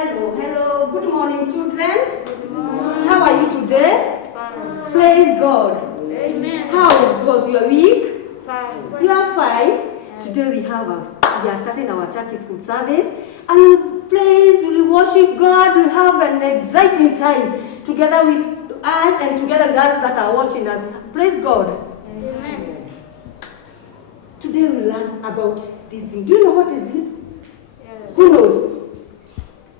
Hello. Good morning, children. Good morning. How are you today? Fine. Praise God. Amen. How was your week? Fine. You are fine? Today we are starting our church school service, and we'll worship God. We'll have an exciting time together with us and together with us that are watching us. Praise God. Amen. Today we'll learn about this thing. Do you know what is this? Yes. Who knows?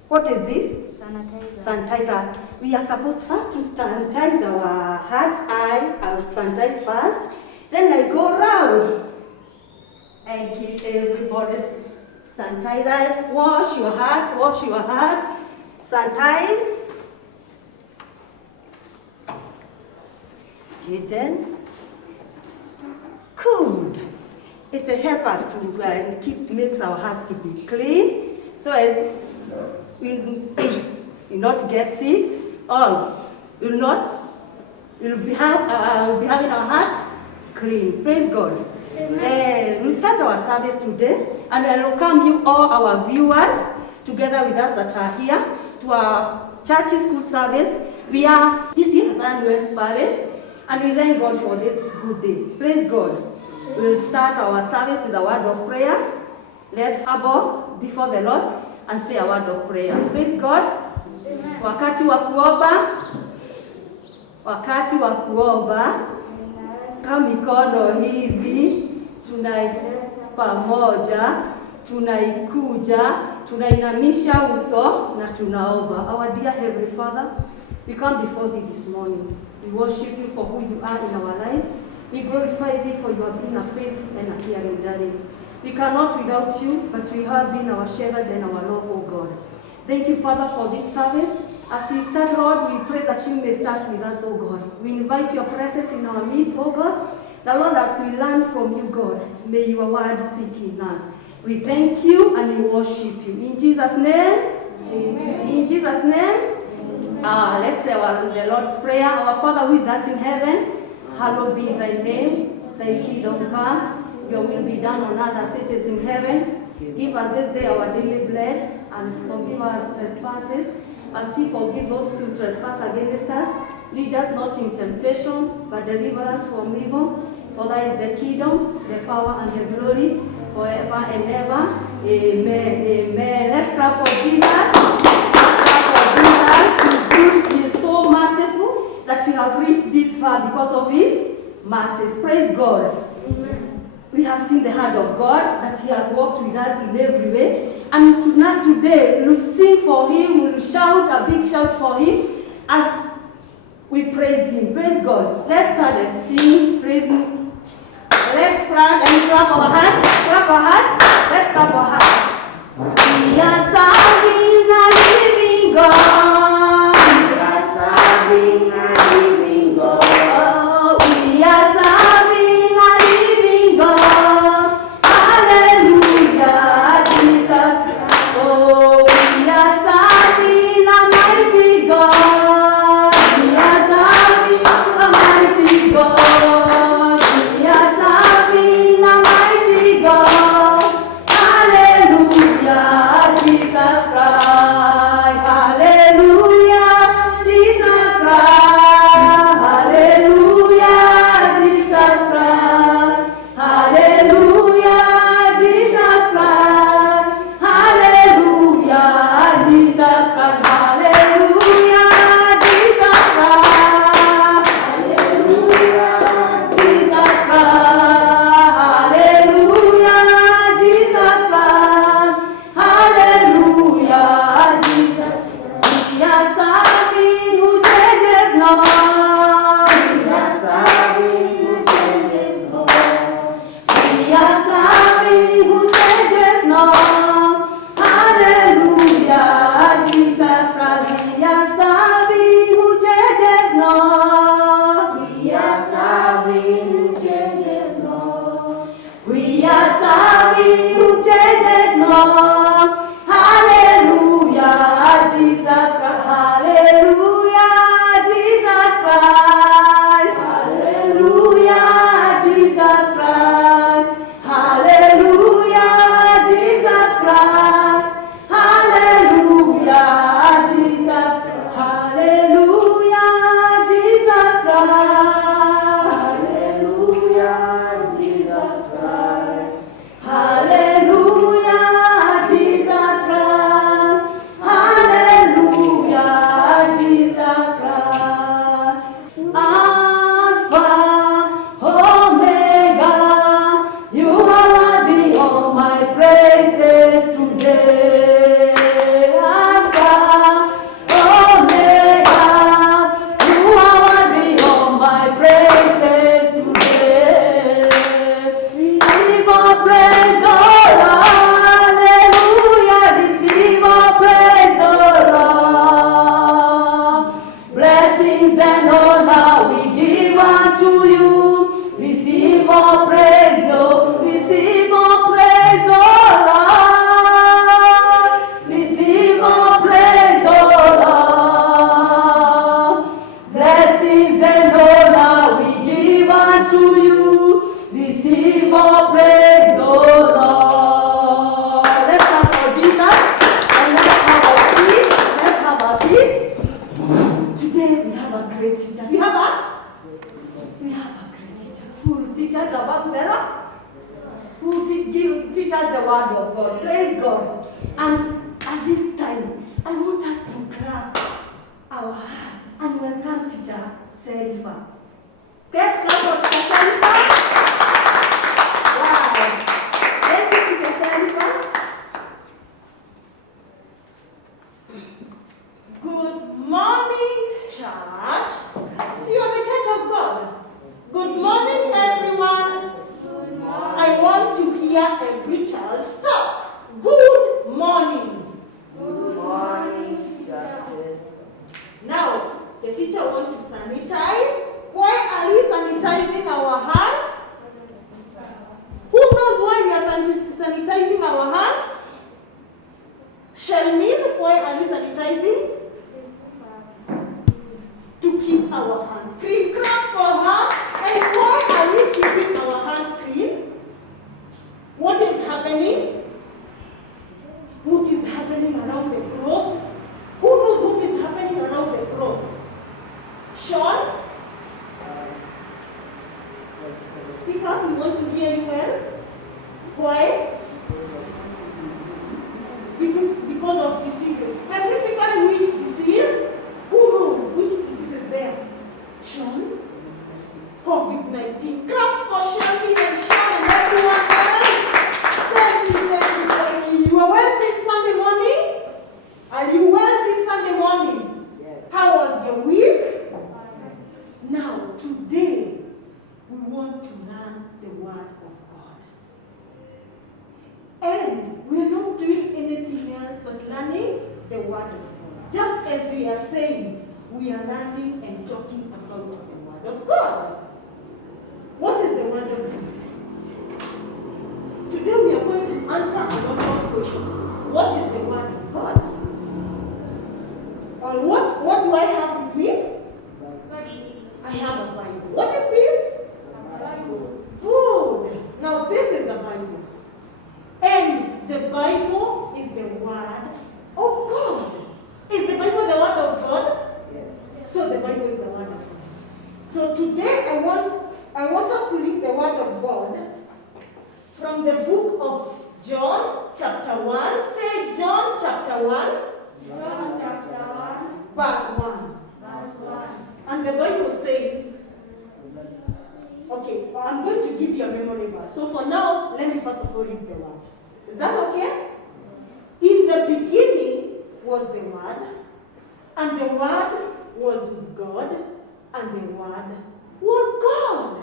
What is this? Sanitizer. We are supposed first to sanitize our hands. I'll sanitize first. Then I go around. I give everybody's sanitizer. Wash your hands. Sanitize. Jaden. Good. It will help us to makes our hands to be clean. So as we'll not get sick, or we'll be having our hearts clean. Praise God. We'll start our service today, and I welcome you all our viewers together with us that are here to our church school service. We are this year at West Parish, and we thank God for this good day. Praise God. We'll start our service with a word of prayer. Let's bow before the Lord and say a word of prayer. Praise God. Amen. Wakati wa kuomba kama mikono hivi pamoja tunaikuja tunainamisha uso na tunaomba. Our dear Heavenly Father, we come before thee this morning. We worship you for who you are in our lives. We glorify thee for you have been a faith and a caring daddy. We cannot without you, but we have been our shepherd and our Lord, oh God. Thank you, Father, for this service. As we start, Lord, we pray that you may start with us, oh God. We invite your presence in our midst, oh God. The Lord, as we learn from you, God, may your word seek in us. We thank you and we worship you. In Jesus' name, amen. In Jesus' name, let's say the Lord's Prayer. Our Father who is art in heaven, hallowed be thy name, thy kingdom come. Your will be done on earth as it is in heaven. Give us this day our daily bread, and forgive us trespasses, as we forgive those who trespass against us. Lead us not in temptations, but deliver us from evil. For thine is the kingdom, the power, and the glory, forever and ever. Amen. Amen. Let's clap for Jesus. He is so merciful that we have reached this far because of his mercies. Praise God. Amen. We have seen the hand of God, that he has walked with us in every way. And today, we'll sing for him, we'll shout a big shout for him as we praise him. Praise God. Let's start and sing, praise him. Let's clap our hands. Let's clap our hands. We are serving a living God. We are serving a living God. Oh, we are serving a living God. Hallelujah, Jesus. Oh, we are serving a mighty God. We are serving a mighty God. We are serving a mighty God. Hallelujah, Jesus Christ. Hallelujah, Jesus Christ. Hallelujah, Jesus Christ. Hallelujah, Jesus Christ. Hallelujah, Jesus Christ. Hallelujah, Jesus Christ. Hallelujah, Jesus Christ. Hallelujah, Jesus Christ. Hallelujah, Jesus. We are serving who changes not. We are serving who changes not. We are serving who changes not. Hallelujah, Jesus Christ. We are serving who changes not. We are serving who changes not. We are serving who changes not. Hallelujah, Jesus Christ. Hallelujah, Jesus Christ. Hallelujah, Jesus Christ. Hallelujah, Jesus Christ. Hallelujah, today. Alpha, Omega, you are worthy of my praises today. Receive our praise, oh Lord, hallelujah. Receive our praise, oh Lord. Blessings and honor we give unto you. Receive our praise, oh, receive our praise, oh Lord. Receive our praise, oh Lord. Blessings and honor we give unto you. Receive our praise, oh Lord. Let's clap for Jesus and let's have a seat. Let's have a seat. Today we have a great teacher. We have a great teacher who will teach us about the law, who will teach us the word of God. Praise God. And at this time, I want us to clap our hearts and welcome teacher Serifa. Let's clap for teacher Serifa. Wow. Thank you, teacher Serifa. Good morning, church. See you at the Church of God. Good morning, everyone. I want to hear every child talk. Good morning. Good morning, teacher. Now, the teacher wants to sanitize. Why are we sanitizing our hands? Who knows why we are sanitizing our hands? Shelmin, why are we sanitizing? To keep our hands clean. Clap for her. And why are we keeping our hands clean? What is happening? What is happening around the globe? Who knows what is happening around the globe? Sean? Speak up, we want to hear you well. Why? Because of diseases. Specifically which disease? Who knows which disease is there? Sean? COVID-19. Clap for Shelby and Sean and everyone else. Thank you. You are well this Sunday morning? Are you well this Sunday morning? Yes. How was your week? Now, today, we want to learn the Word of God. And we're not doing anything else but learning the Word of God. Just as we are saying, we are learning and talking about the Word of God. What is the Word of God? Today we are going to answer a lot of questions. What is the Word of God? Or what do I have with me? I have a Bible. What is this? Good. Now this is the Bible. And the Bible is the Word of God. Is the Bible the Word of God? Yes. So the Bible is the Word of God. So today I want us to read the Word of God from the book of John chapter 1. Say John chapter 1. John chapter 1, Verse 1. verse 1. And the Bible says, okay, I'm going to give you a memory verse. So for now, let me first of all read the word. Is that okay? In the beginning was the Word, and the Word was with God, and the Word was God.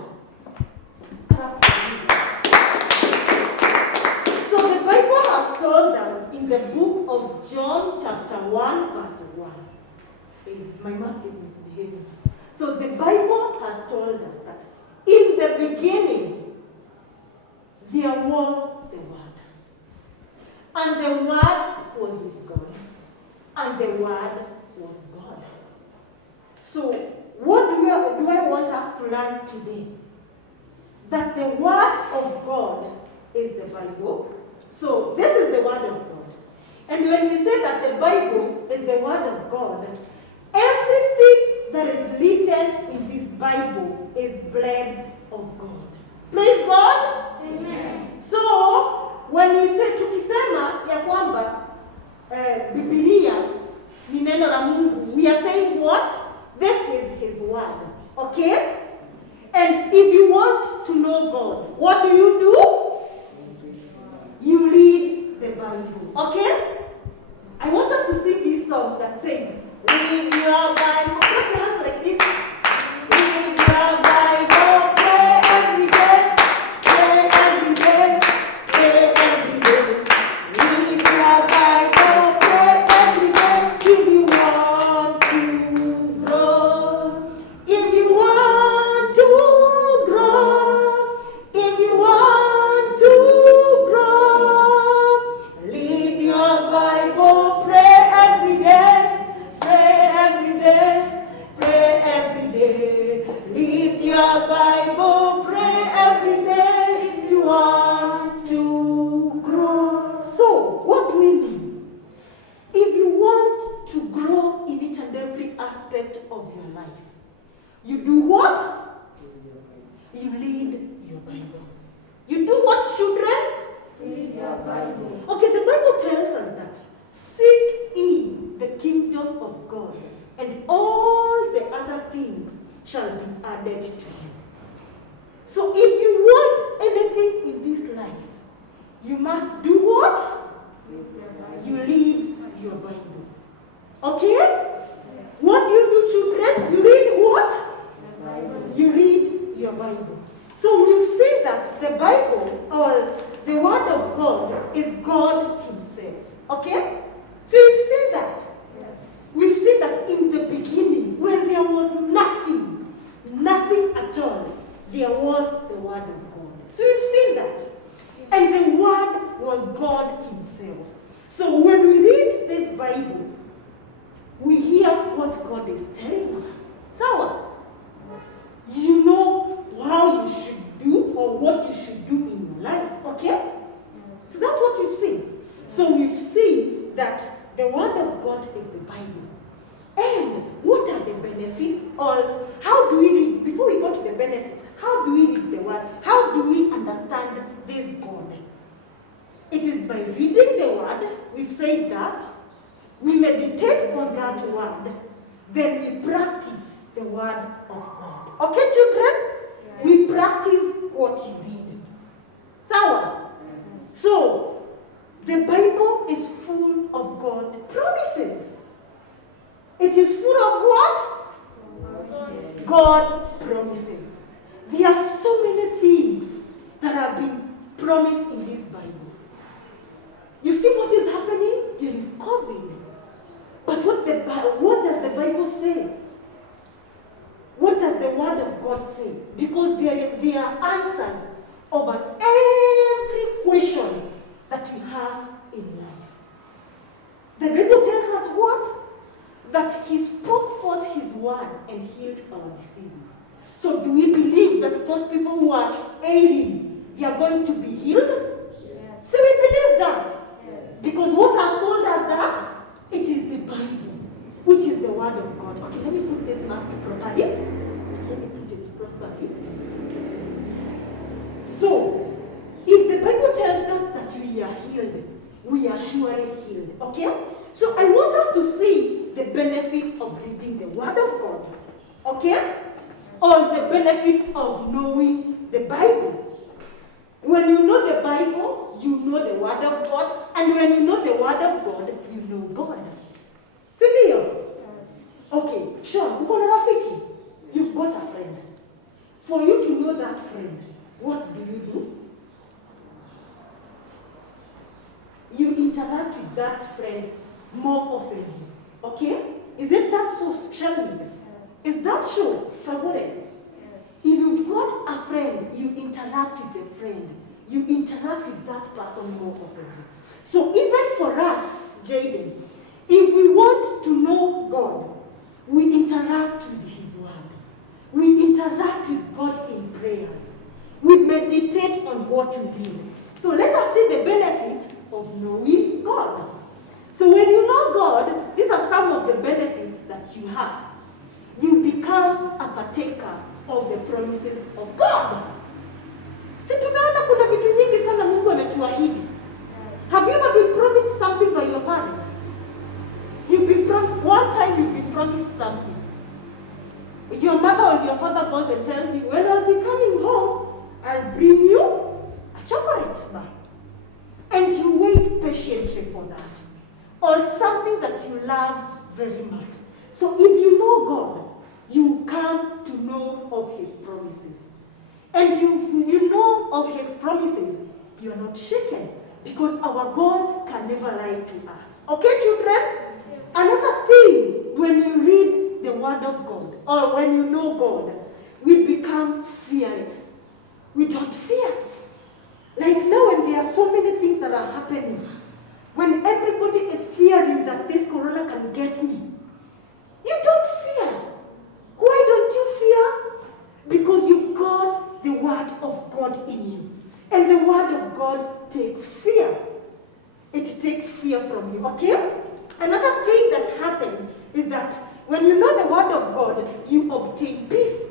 Clap for Jesus. So the Bible has told us in the book of John chapter 1 verse 1. Hey, my mask is misbehaving. So the Bible has told us that in the beginning there was the Word. And the Word was with God. And the Word was God. So what do I want us to learn today? That the Word of God is the Bible. So this is the Word of God. And when we say that the Bible is the Word of God, everything that is written in this Bible is bread of God. Praise God. Amen. So when we say, tukisema ya kwamba Biblia ni neno la Mungu, we are saying what? This is His Word. Okay? And if you want to know God, what do? You read the Bible. Okay? Bible tells us that seek ye the kingdom of God, and all the other things shall be added to you. So if you want anything in this life, you must do what? You read your Bible. Okay? What do you do, children? You read what? You read your Bible. So we've seen that the Bible, or the Word of God, is God Himself. Okay? So we've seen that. We've seen that in the beginning, when there was nothing at all, there was the Word of God. So we've seen that. And the Word was God Himself. So when we read this Bible, we hear what God is telling us. So, you know how you should do or what you should do in your life, okay? So that's what you've seen. So we've seen that the Word of God is the Bible. And what are the benefits? Or how do we read, before we go to the benefits, how do we read the Word? How do we understand this God? It is by reading the Word. We've said that. We meditate on that Word. Then we practice the Word of God. Okay, children? Yes. We practice what you read. Sawa? Yes. So, the Bible is full of God promises. It is full of what? God promises. There are so many things that have been promised in this Bible. You see what is happening? There is COVID. But what does the Bible say? What does the Word of God say? Because there are answers over every question that you have in life. The Bible tells us what? That He spoke forth His word and healed our diseases. So do we believe that those people who are ailing, they are going to be healed? Yes. So we believe that. Yes. Because what has told us that? It is the Bible, which is the Word of God. Okay, let me put this mask properly. Let me put it properly. So, if the Bible tells us that we are healed, we are surely healed. Okay? So I want us to see the benefits of reading the Word of God. Okay? Or the benefits of knowing the Bible. When you know the Bible, you know the Word of God. And when you know the Word of God, you know God. Sindio? Okay, Sean, uko na rafiki? You've got a friend. For you to know that friend, what do? You interact with that friend more often. Okay? Isn't that so, Shelly? Is that so? Fagore? If you've got a friend, you interact with the friend. You interact with that person more often. So even for us, Jaden, if we want to know God, we interact with His Word. We interact with God in prayers. We meditate on what we read. So let us see the benefit of knowing God. So when you know God, these are some of the benefits that you have. You become a partaker of the promises of God. Si tumeona kuna vitu nyingi sana Mungu ametuahidi. Have you ever been promised something by your parent? One time you've been promised something. Your mother or your father goes and tells you, when I'll be coming home, I'll bring you a chocolate bar. And you wait patiently for that. Or something that you love very much. So if you know God, you come to know of His promises. And you know of His promises, you are not shaken. Because our God can never lie to us. Okay, children? Yes. Another thing, when you read the Word of God, or when you know God, we become fearless. We don't fear. Like now when there are so many things that are happening, when everybody is fearing that this corona can get me, you don't fear. Why don't you fear? Because you've got the Word of God in you. And the Word of God takes fear. It takes fear from you, okay? Another thing that happens is that when you know the Word of God, you obtain peace.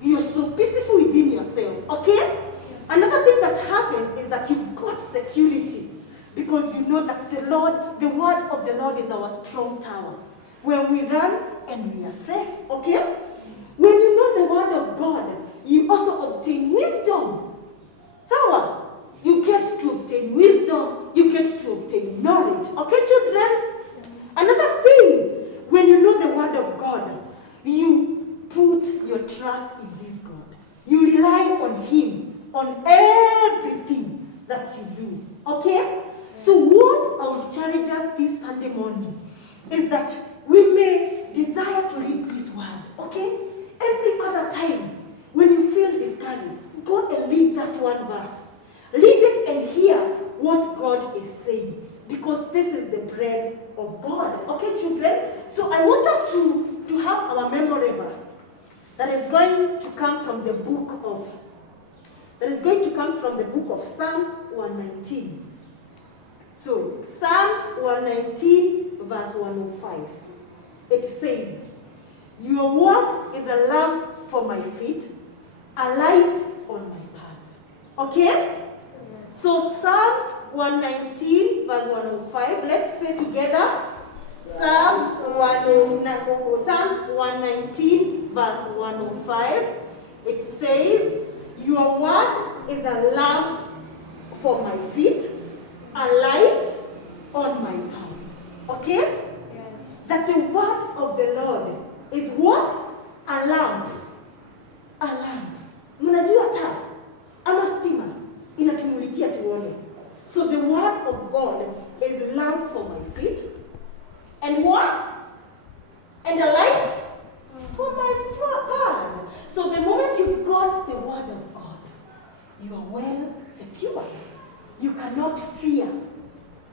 You're so peaceful within yourself, okay? Another thing that happens is that you've got security. Because you know that the word of the Lord is our strong tower, where we run and we are safe, okay? When you know the word of God, you also obtain wisdom. Sawa? You get to obtain wisdom, you get to obtain knowledge, okay, children? Another thing, when you know the word of God, you put your trust in this God. You rely on him, on everything that you do, okay? So what I would challenge us this Sunday morning is that we may desire to read this word, okay? Every other time, when you feel discouraged, go and read that one verse. Read it and hear what God is saying, because this is the breath of God, okay, children? So I want us to have our memory verse that is going to come from the book of Psalms 119. So, Psalms 119, verse 105. It says, "Your word is a lamp for my feet, a light on my path." Okay? So, Psalms 119, verse 105. Let's say together. Psalms 119, verse 105. It says, "Your word is a lamp for my feet, a light on my path." Okay? Yes. That the word of the Lord is what? A lamp. A lamp. Mnajua taa ama stima inatumulikia tuone. So the word of God is a lamp for my feet. And what? And a light for my path. So the moment you've got the word of God, you are well secure. You cannot fear.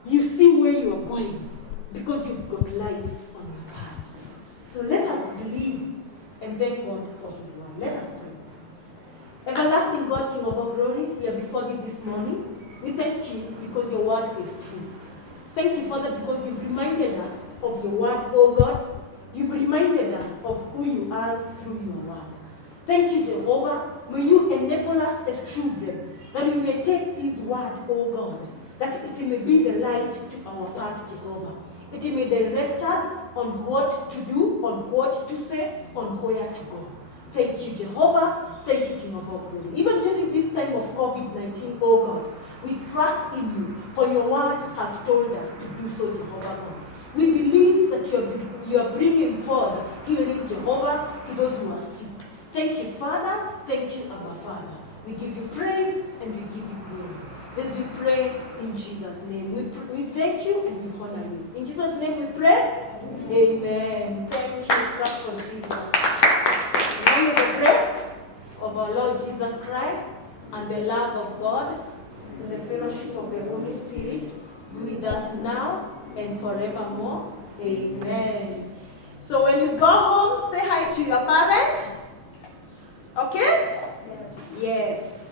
You see where you are going because you've got light on your path. So let us believe and thank God for his word. Let us pray. Everlasting God, King of all glory, we are before thee this morning. We thank you because your word is true. Thank you, Father, because you've reminded us of your word, oh God. You've reminded us of who you are through your word. Thank you, Jehovah. May you enable us as children that we may take this word, oh God, that it may be the light to our path, Jehovah. It may direct us on what to do, on what to say, on where to go. Thank you, Jehovah. Thank you, King of all glory. Even during this time of COVID-19, oh God, we trust in you, for your word has told us to do so, Jehovah God. We believe that you are bringing forth healing, Jehovah, to those who are sick. Thank you, Father. Thank you, Abba Father. We give you praise and we give you glory. As we pray in Jesus' name. We thank you and we honor you. In Jesus' name we pray. Amen. Thank you. Clap for Jesus. Remember the grace of our Lord Jesus Christ and the love of God and the fellowship of the Holy Spirit be with us now and forevermore. Amen. So when you go home, say hi to your parent. Okay? Yes. Yes.